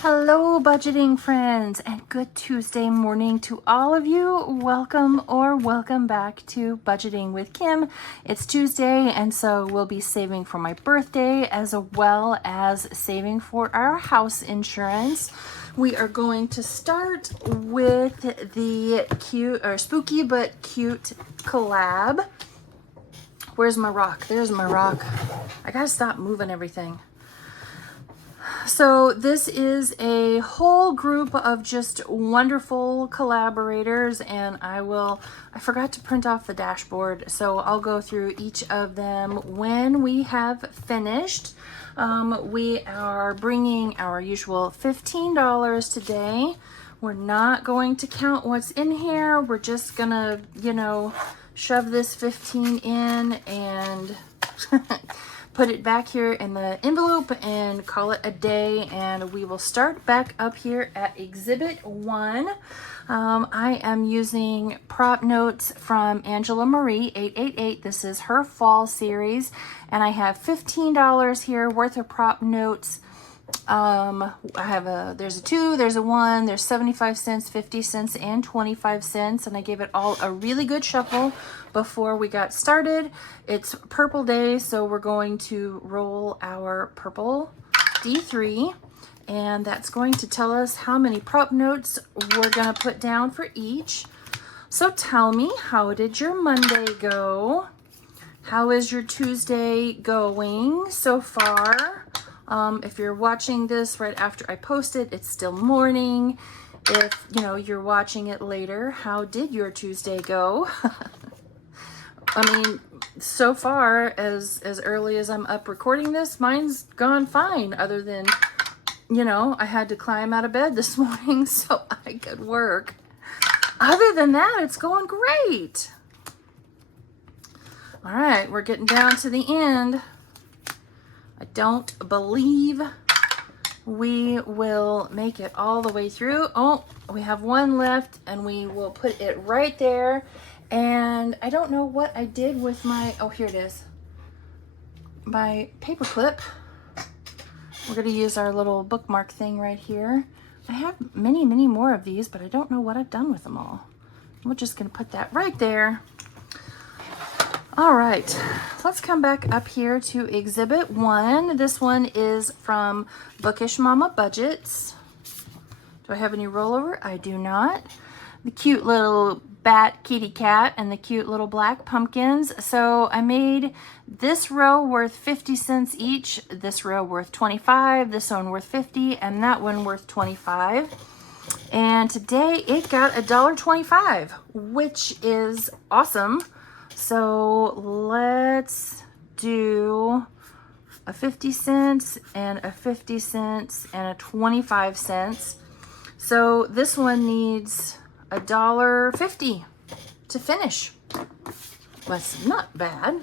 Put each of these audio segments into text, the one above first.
Hello budgeting friends, and good Tuesday morning to all of you. Welcome back to Budgeting with Kim. It's Tuesday, and so we'll be saving for my birthday as well as saving for our house insurance. We are going to start with the cute or spooky but cute collab. Where's my rock? There's my rock. I gotta stop moving everything. So this is a whole group of just wonderful collaborators, and I forgot to print off the dashboard, so I'll go through each of them when we have finished. We are bringing our usual $15 today. We're not going to count what's in here. We're just gonna, shove this 15 in and put it back here in the envelope and call it a day, and we will start back up here at Exhibit 1. I am using prop notes from Angela Marie 888. This is her fall series, and I have $15 here worth of prop notes. There's a 2, there's a 1, there's 75 cents, 50 cents, and 25 cents, and I gave it all a really good shuffle before we got started. It's purple day, so we're going to roll our purple D3, and that's going to tell us how many prop notes we're going to put down for each. So tell me, how did your Monday go? How is your Tuesday going so far? If you're watching this right after I post it, it's still morning. If you're watching it later, how did your Tuesday go? I mean, so far, as early as I'm up recording this, mine's gone fine, other than, I had to climb out of bed this morning so I could work. Other than that, it's going great. All right, we're getting down to the end. I don't believe we will make it all the way through. Oh, we have one left, and we will put it right there. And I don't know what I did with my, oh, here it is, my paper clip. We're going to use our little bookmark thing right here. I have many more of these, but I don't know what I've done with them all. We're just going to put that right there. All right, let's come back up here to Exhibit 1. This one is from Bookish Mama Budgets. Do I have any rollover? I do not. The cute little bat kitty cat and the cute little black pumpkins. So I made this row worth 50 cents each, this row worth 25, this one worth 50, and that one worth 25. And today it got $1.25, which is awesome. So let's do a 50 cents and a 50 cents and a 25 cents. So this one needs $1.50 to finish. That's not bad.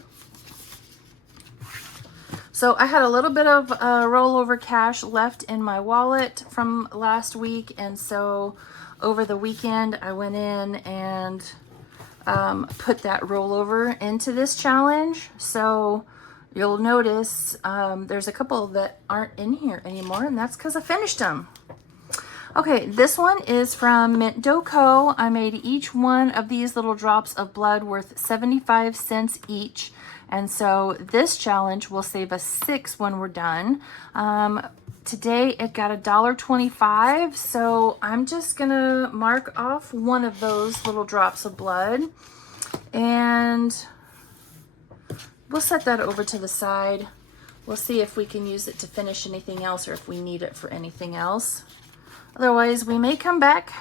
So I had a little bit of rollover cash left in my wallet from last week, and so over the weekend I went in and put that rollover into this challenge. So you'll notice there's a couple that aren't in here anymore, and that's because I finished them. Okay, this one is from Mint Dough Co. I made each one of these little drops of blood worth 75 cents each, and so this challenge will save us 6 when we're done. Today it got $1.25, so I'm just gonna mark off one of those little drops of blood, and we'll set that over to the side. We'll see if we can use it to finish anything else or if we need it for anything else. Otherwise, we may come back.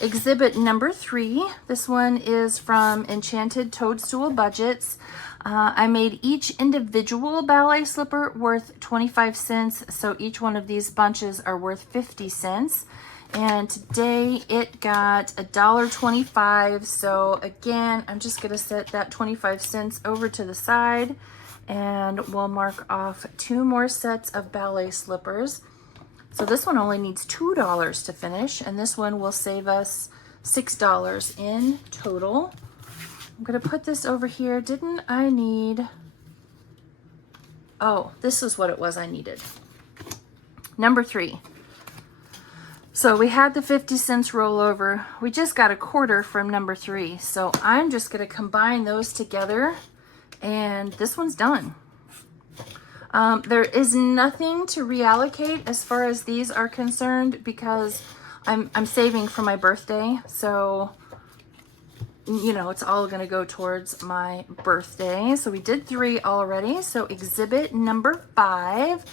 Exhibit number 3. This one is from Enchanted Toadstool Budgets. I made each individual ballet slipper worth 25 cents, so each one of these bunches are worth 50 cents. And today it got $1.25, so again, I'm just gonna set that 25 cents over to the side, and we'll mark off 2 more sets of ballet slippers. So this one only needs $2 to finish, and this one will save us $6 in total. I'm gonna put this over here. Didn't I need, oh, this is what it was I needed. Number 3. So we had the 50 cents rollover. We just got a quarter from number 3. So I'm just gonna combine those together and this one's done. There is nothing to reallocate as far as these are concerned because I'm saving for my birthday. So, you know, it's all gonna go towards my birthday. So we did 3 already. So exhibit number 5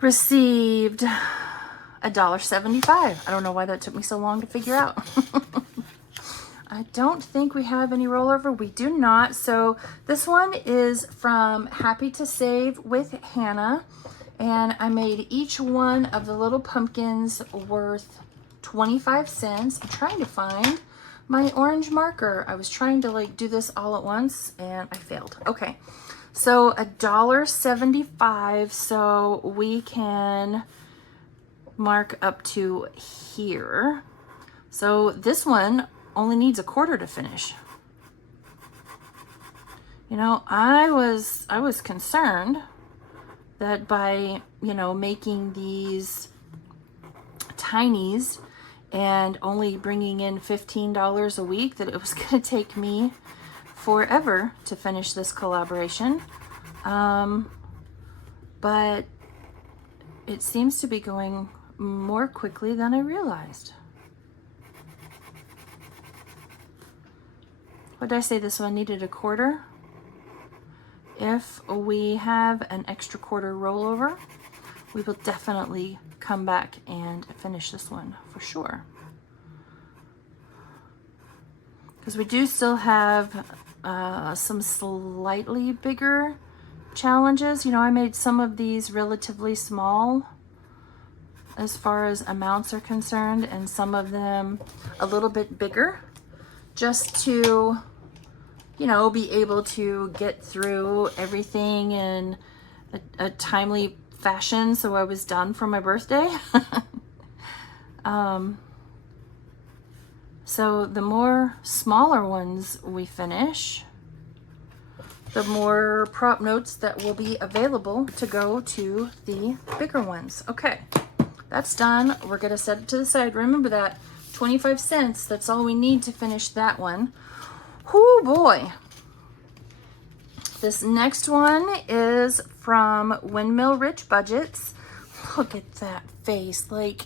received $1.75. I don't know why that took me so long to figure out. I don't think we have any rollover. We do not. So this one is from Happy to Save with Hannah. And I made each one of the little pumpkins worth 25 cents. I'm trying to find my orange marker. I was trying to like do this all at once and I failed. Okay. So $1.75. So we can mark up to here. So this one only needs a quarter to finish. You know, I was concerned that by, you know, making these tinies and only bringing in $15 a week that it was going to take me forever to finish this collaboration. But it seems to be going more quickly than I realized. What did I say? This one needed a quarter. If we have an extra quarter rollover, we will definitely come back and finish this one for sure. Because we do still have some slightly bigger challenges. You know, I made some of these relatively small as far as amounts are concerned, and some of them a little bit bigger, just to, you know, be able to get through everything in a timely fashion so I was done for my birthday. So the more smaller ones we finish, the more prop notes that will be available to go to the bigger ones. Okay, that's done. We're gonna set it to the side. Remember that 25 cents, that's all we need to finish that one. Oh boy. This next one is from Windmill Rich Budgets. Look at that face. Like,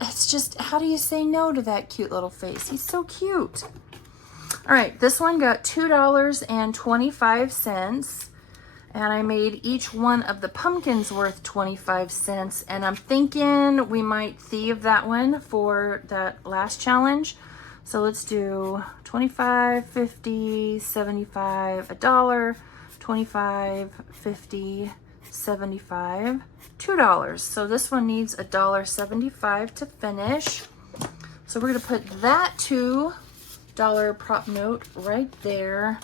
it's just, how do you say no to that cute little face? He's so cute. All right, this one got $2.25, and I made each one of the pumpkins worth 25 cents, and I'm thinking we might thieve that one for that last challenge. So let's do 25, 50, 75, $1, 25, 50, 75, $2. So this one needs $1.75 to finish. So we're gonna put that $2 prop note right there.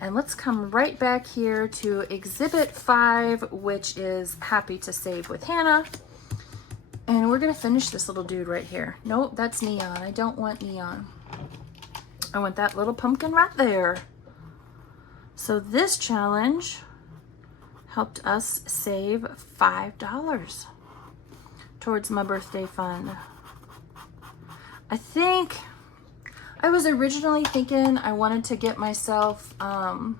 And let's come right back here to Exhibit 5, which is Happy to Save with Hannah. And we're gonna finish this little dude right here. Nope, that's neon. I don't want neon. I want that little pumpkin right there. So this challenge helped us save $5 towards my birthday fund. I think I was originally thinking I wanted to get myself a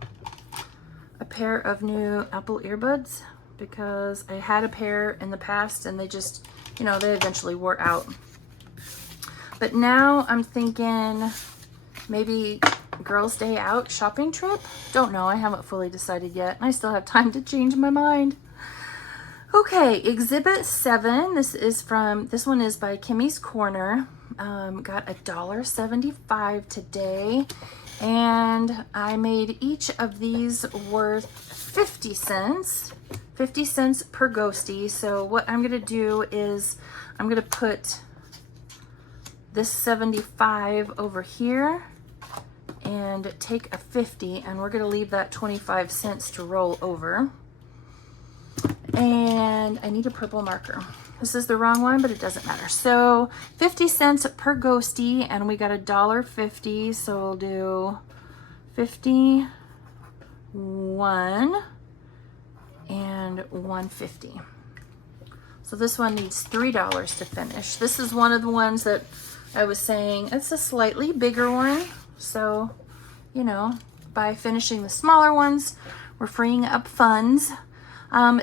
pair of new Apple earbuds because I had a pair in the past and they just, you know, they eventually wore out. But now I'm thinking maybe girls' day out shopping trip? Don't know, I haven't fully decided yet. I still have time to change my mind. Okay, Exhibit 7, this one is by Kimmy's Corner. Got $1.75 today, and I made each of these worth 50 cents. 50 cents per ghosty. So what I'm gonna do is I'm gonna put this 75 over here and take a 50, and we're gonna leave that 25 cents to roll over. And I need a purple marker. This is the wrong one, but it doesn't matter. So 50 cents per ghosty, and we got $1.50, so we'll do 51, and 150. So this one needs $3 to finish. This is one of the ones that I was saying, it's a slightly bigger one. So, you know, by finishing the smaller ones, we're freeing up funds.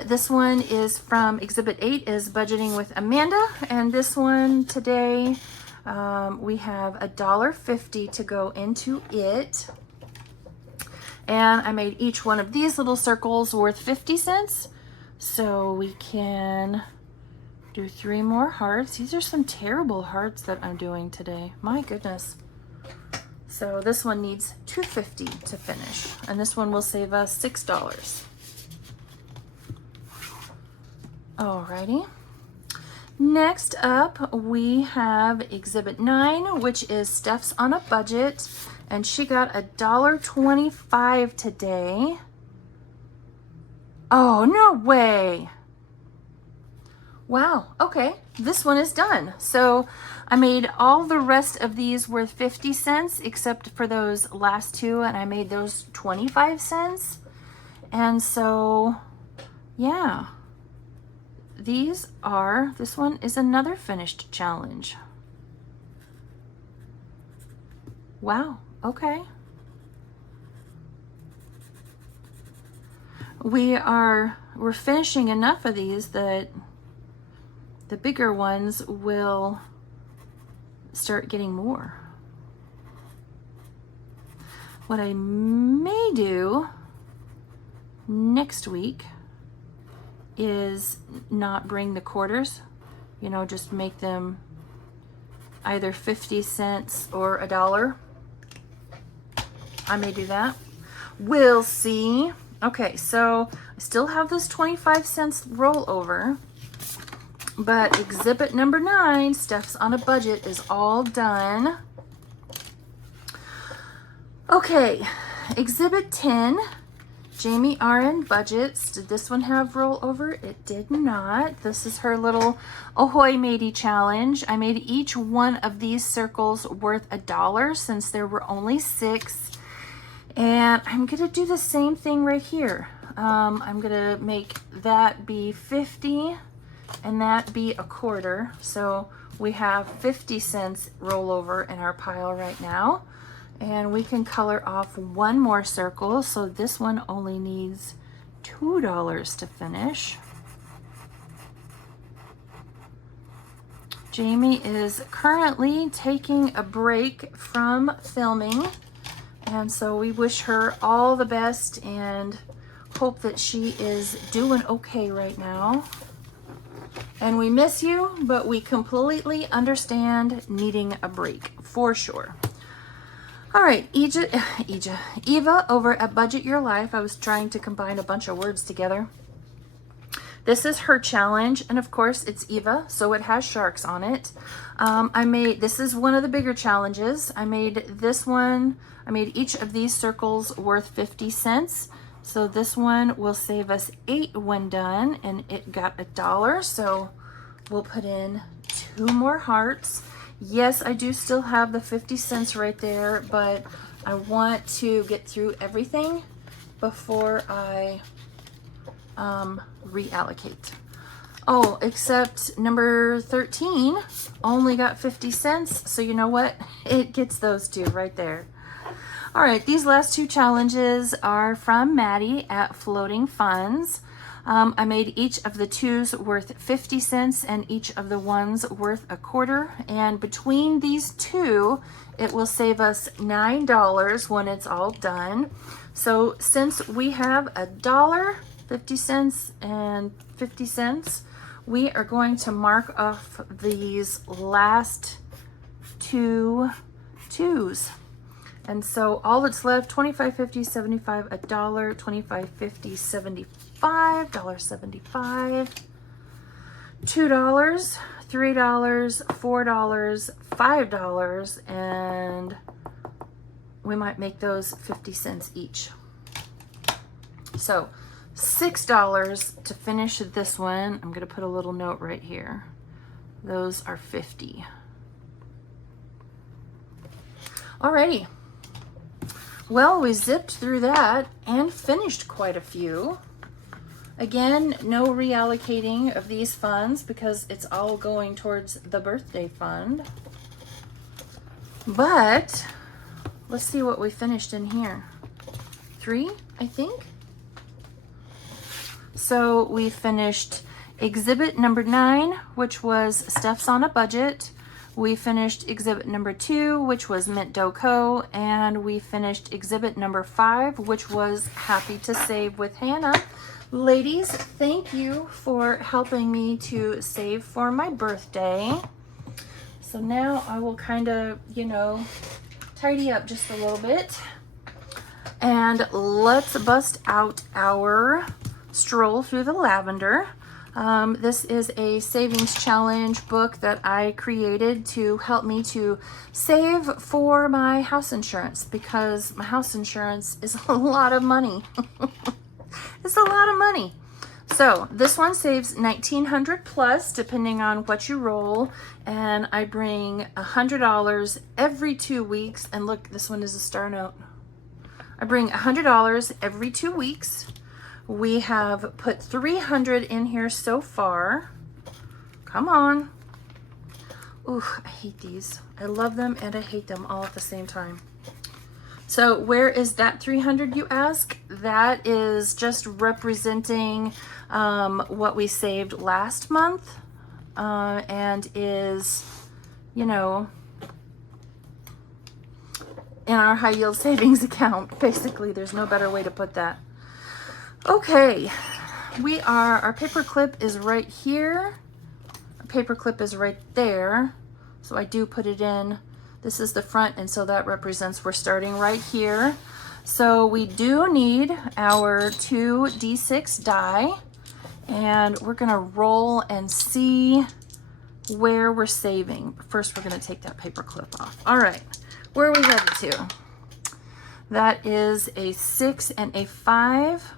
This one is from Exhibit 8, is Budgeting with Amanda. And this one today, we have $1.50 to go into it. And I made each one of these little circles worth 50 cents. So we can do 3 more hearts. These are some terrible hearts that I'm doing today. My goodness. So this one needs $2.50 to finish. And this one will save us $6. Alrighty. Next up, we have Exhibit 9, which is Steph's on a Budget. And she got $1.25 today. Oh, no way. Wow, okay, this one is done. So I made all the rest of these worth 50 cents, except for those last 2, and I made those 25 cents. And so, yeah, this one is another finished challenge. Wow. Okay. We're finishing enough of these that the bigger ones will start getting more. What I may do next week is not bring the quarters, you know, just make them either 50 cents or $1. I may do that. We'll see. Okay, so I still have this 25 cents rollover, but exhibit number 9, Steph's on a Budget, is all done. Okay, exhibit 10, Jamie RN Budgets. Did this one have rollover? It did not. This is her little Ahoy Matey challenge. I made each one of these circles worth $1 since there were only 6. And I'm gonna do the same thing right here. I'm gonna make that be 50 and that be a quarter. So we have 50 cents rollover in our pile right now. And we can color off one more circle. So this one only needs $2 to finish. Jamie is currently taking a break from filming. And so we wish her all the best and hope that she is doing okay right now. And we miss you, but we completely understand needing a break, for sure. All right, Eva over at Budget Your Life. I was trying to combine a bunch of words together. This is her challenge, and of course it's Eva, so it has sharks on it. This is one of the bigger challenges. I made each of these circles worth 50 cents. So this one will save us 8 when done, and it got $1. So we'll put in 2 more hearts. Yes, I do still have the 50 cents right there, but I want to get through everything before I reallocate. Oh, except number 13 only got 50 cents. So you know what? It gets those 2 right there. All right, these last 2 challenges are from Maddie at Floating Funds. I made each of the 2s worth 50 cents and each of the 1s worth a quarter. And between these 2, it will save us $9 when it's all done. So since we have $1, 50 cents, and 50 cents, we are going to mark off these last 2 2s. And so all that's left, 25, 50, 75, $1, 25, 50, 75, $1.75, $2, $3, $4, $5, and we might make those 50 cents each. So $6 to finish this one. I'm gonna put a little note right here. Those are 50. Alrighty. Well, we zipped through that and finished quite a few. Again, no reallocating of these funds because it's all going towards the birthday fund. But let's see what we finished in here. 3, I think. So we finished exhibit number 9, which was Steph's on a Budget. We finished exhibit number 2, which was Mint Dough Co. And we finished exhibit number 5, which was Happy to Save with Hannah. Ladies, thank you for helping me to save for my birthday. So now I will kind of, tidy up just a little bit. And let's bust out our Stroll Through the Lavender. This is a savings challenge book that I created to help me to save for my house insurance because my house insurance is a lot of money. It's a lot of money. So this one saves $1,900 plus depending on what you roll, and I bring $100 every 2 weeks. And look, this one is a star note. I bring $100 every 2 weeks. We have put $300 in here so far. Come on. Ooh, I hate these. I love them and I hate them all at the same time. So where is that $300, you ask? That is just representing what we saved last month and is, in our high yield savings account. Basically, there's no better way to put that. Okay, our paper clip is right here. Our paper clip is right there. So I do put it in. This is the front, and so that represents we're starting right here. So we do need our 2 D6 die, and we're gonna roll and see where we're saving. But first, we're gonna take that paper clip off. All right, where are we headed to? That is a 6 and a 5.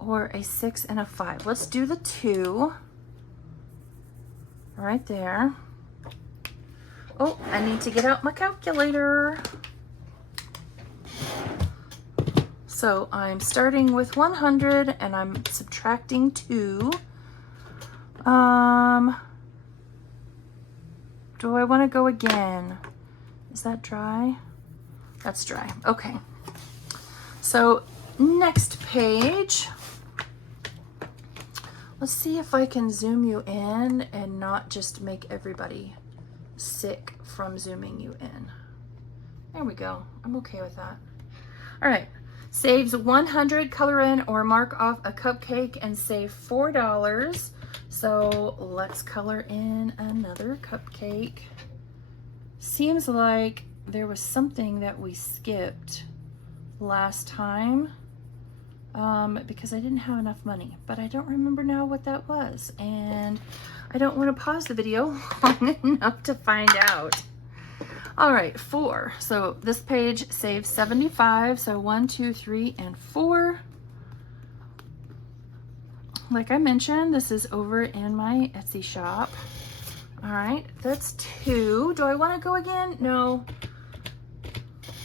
Or a 6 and a 5. Let's do the 2 right there. Oh, I need to get out my calculator. So I'm starting with 100 and I'm subtracting 2. Do I want to go again? Is that dry? That's dry. Okay. So next page. Let's see if I can zoom you in and not just make everybody sick from zooming you in. There we go. I'm okay with that. All right. Saves 100, color in or mark off a cupcake and save $4. So let's color in another cupcake. Seems like there was something that we skipped last time. Because I didn't have enough money, but I don't remember now what that was, and I don't want to pause the video long enough to find out. All right, 4. So this page saves 75. So 1, 2, 3, and 4. Like I mentioned, this is over in my Etsy shop. All right, that's 2. Do I want to go again? No,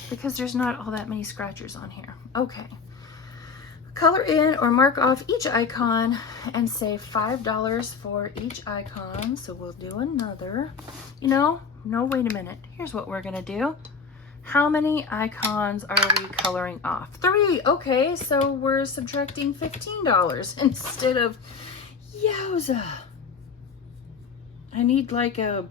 because there's not all that many scratchers on here. Okay. Color in or mark off each icon and save $5 for each icon. So we'll do another. No, wait a minute. Here's what we're gonna do. How many icons are we coloring off? 3. Okay, so we're subtracting $15 instead of, yowza. I need like a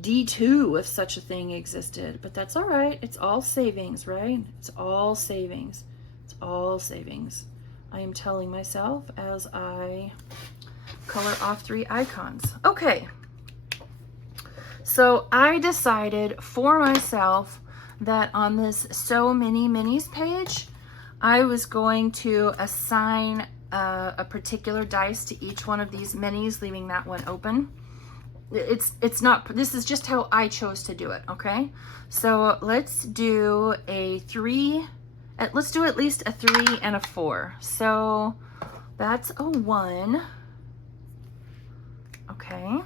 D2 if such a thing existed, but that's all right. It's all savings, right? It's all savings. It's all savings. I am telling myself as I color off 3 icons. Okay. So I decided for myself that on this So Many Minis page, I was going to assign a particular dice to each one of these minis, leaving that one open. It's not, this is just how I chose to do it, okay? So let's do a 3, let's do at least a 3 and a 4. So that's a 1, okay?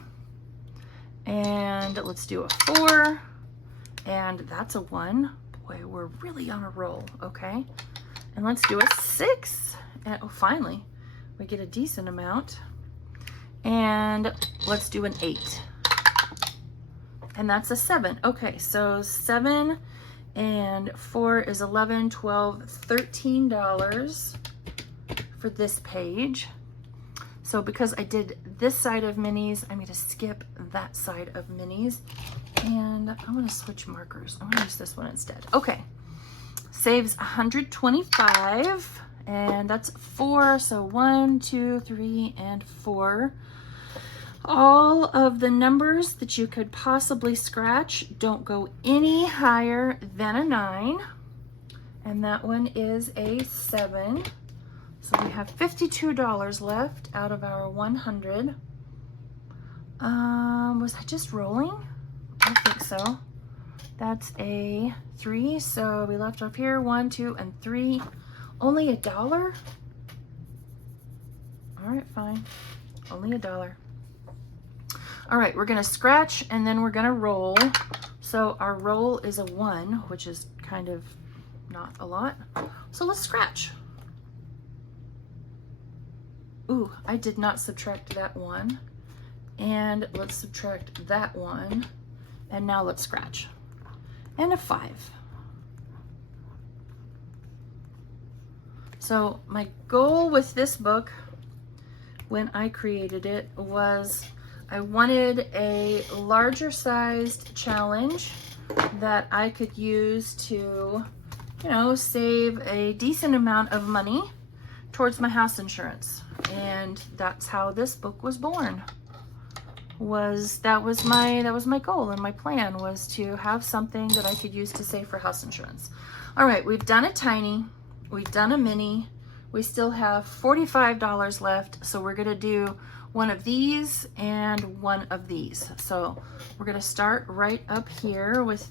And let's do a 4, and that's a 1. boy, we're really on a roll, okay? And let's do a 6. And, oh, finally, we get a decent amount. And let's do an 8. And that's a 7. Okay, so 7 and 4 is 11, 12, $13 for this page. So because I did this side of minis, I'm gonna skip that side of minis. And I'm gonna switch markers. I'm gonna use this one instead. Okay, saves 125, and that's 4. So 1, 2, 3, and 4. All of the numbers that you could possibly scratch don't go any higher than a 9. And that one is a 7. So we have $52 left out of our 100. Was I just rolling? I think so. That's a 3. So we left off here 1, 2, and 3. Only $1? All right, fine. Only $1. All right, we're gonna scratch and then we're gonna roll. So our roll is a 1, which is kind of not a lot. So let's scratch. Ooh, I did not subtract that 1. And let's subtract that 1. And now let's scratch. And a 5. So my goal with this book, when I created it, was I wanted a larger sized challenge that I could use to, you know, save a decent amount of money towards my house insurance. And that's how this book was born. That was my goal, and my plan was to have something that I could use to save for house insurance. All right, we've done a tiny, we've done a mini, we still have $45 left, so we're gonna do one of these and one of these. So we're gonna start right up here with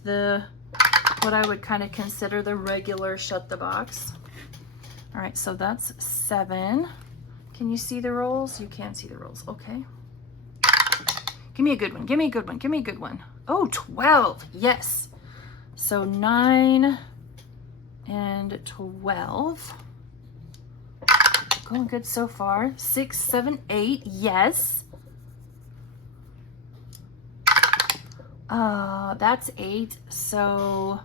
what I would kind of consider the regular shut the box. All right, so that's 7. Can you see the rolls? You can see the rolls, okay. Give me a good one, give me a good one, give me a good one. Oh, 12, yes. So 9 and 12. Going good so far. 6, 7, 8, yes. That's 8, so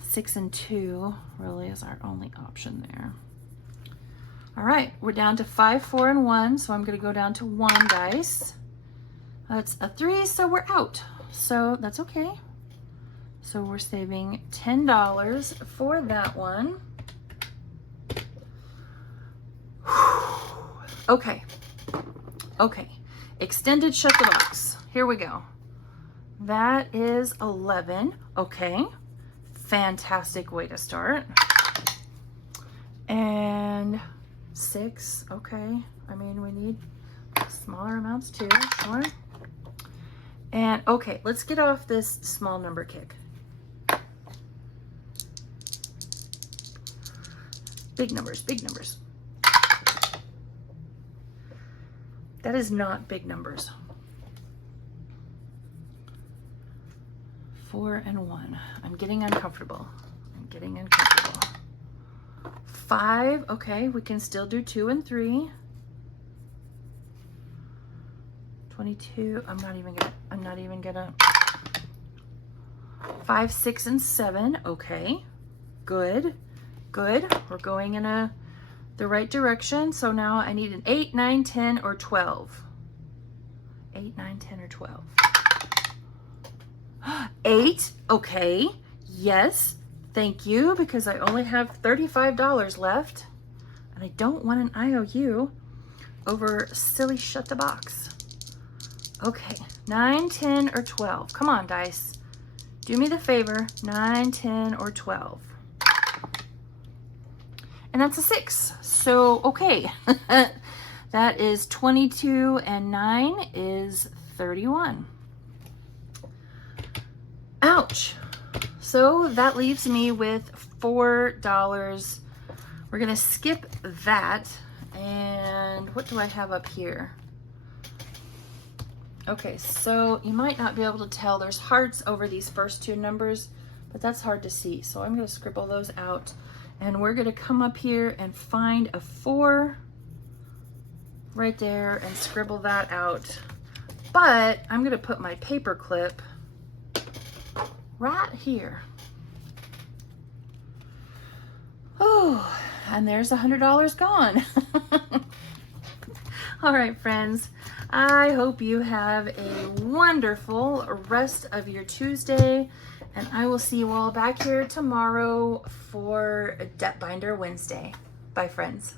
6 and 2 really is our only option there. All right, we're down to 5, 4, and 1, so I'm gonna go down to 1 dice. That's a 3, so we're out. So that's okay. So we're saving $10 for that one. Okay, okay. Extended shut the box. Here we go. That is 11. Okay, fantastic way to start. And 6. Okay, I mean, we need smaller amounts too, sure. And okay, let's get off this small number kick. Big numbers, big numbers. That is not big numbers. 4 and 1. I'm getting uncomfortable. I'm getting uncomfortable. 5, okay, we can still do 2 and 3. 22, I'm not even gonna. 5, 6, and 7, okay, good, good. We're going in the right direction. So now I need an 8, 9, 10, or 12. 8, 9, 10, or 12. 8, okay, yes, thank you, because I only have $35 left, and I don't want an IOU over silly shut the box. Okay, 9, 10, or 12. Come on, dice. Do me the favor. 9, 10, or 12. And that's a 6. So, okay. That is 22, and 9 is 31. Ouch. So that leaves me with $4. We're gonna skip that. And what do I have up here? Okay, so you might not be able to tell. There's hearts over these first two numbers, but that's hard to see. So I'm gonna scribble those out, and we're gonna come up here and find a 4 right there and scribble that out. But I'm gonna put my paper clip right here. Oh, and there's $100 gone. All right, friends, I hope you have a wonderful rest of your Tuesday, and I will see you all back here tomorrow for Debt Binder Wednesday. Bye, friends.